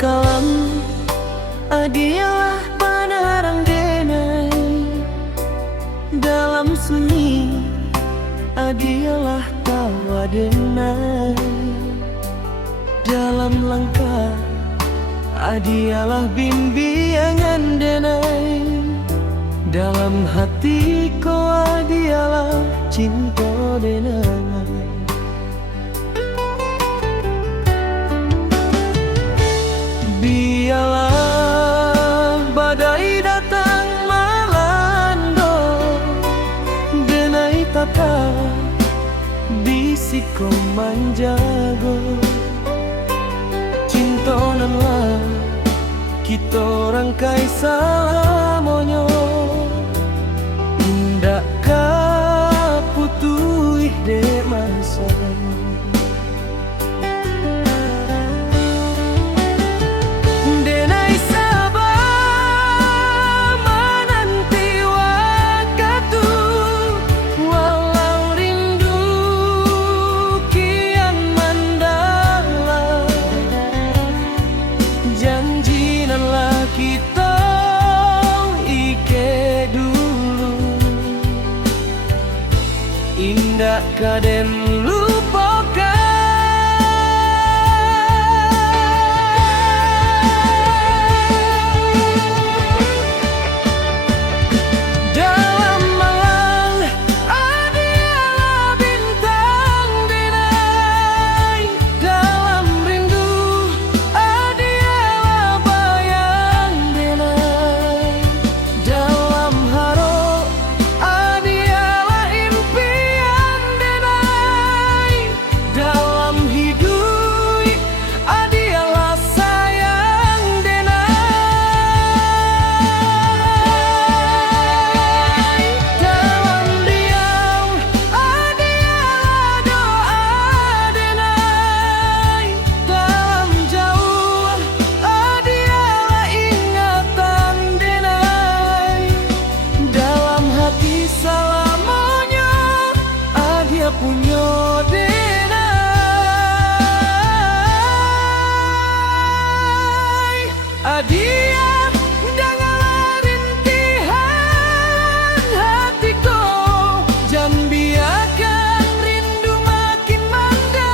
kalam adialah panarang denai, dalam sunyi adialah tawa denai, dalam langkah adialah bimbingan denai, dalam hatiku adialah cinta denai. Biarlah badai datang melanda, denai tata bisiko manjago, cinta nanlah kita rangkai salamonyo, indak kaputuih de masa. Denai sabar menanti waktu, walau rindu kian mendalam, janji nanlah kita ike dulu, indak kaden lupakan. Dalam malam adialah bintang denai, dalam rindu adialah bayang denai, dalam haro adialah impian denai, dalam hidup adialah sayang denai, dalam diam adialah doa denai, dalam jauh adialah ingatan denai, dalam hati selamanya adia punya denai. Adia dengarlah rintihan hatiku, jangan biarkan rindu makin mendalam,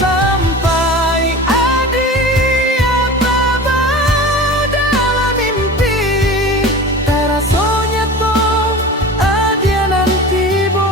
sampai adia baba dalam mimpi, terasanya tuh adia nanti bo.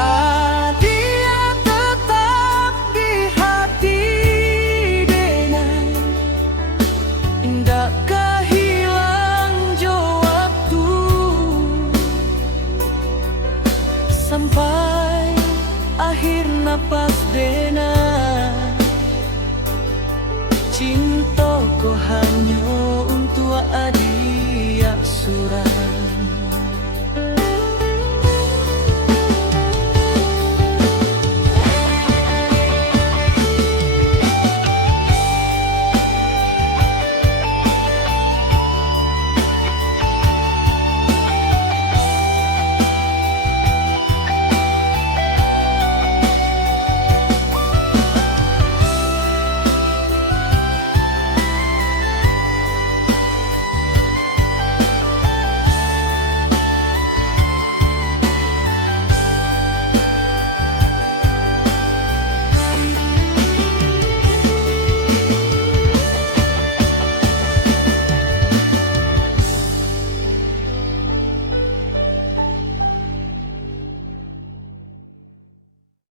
Adia tetap di hati denai, indak kehilang jo waktu, sampai akhir napas denai, cintaku hanya untuk adia surah.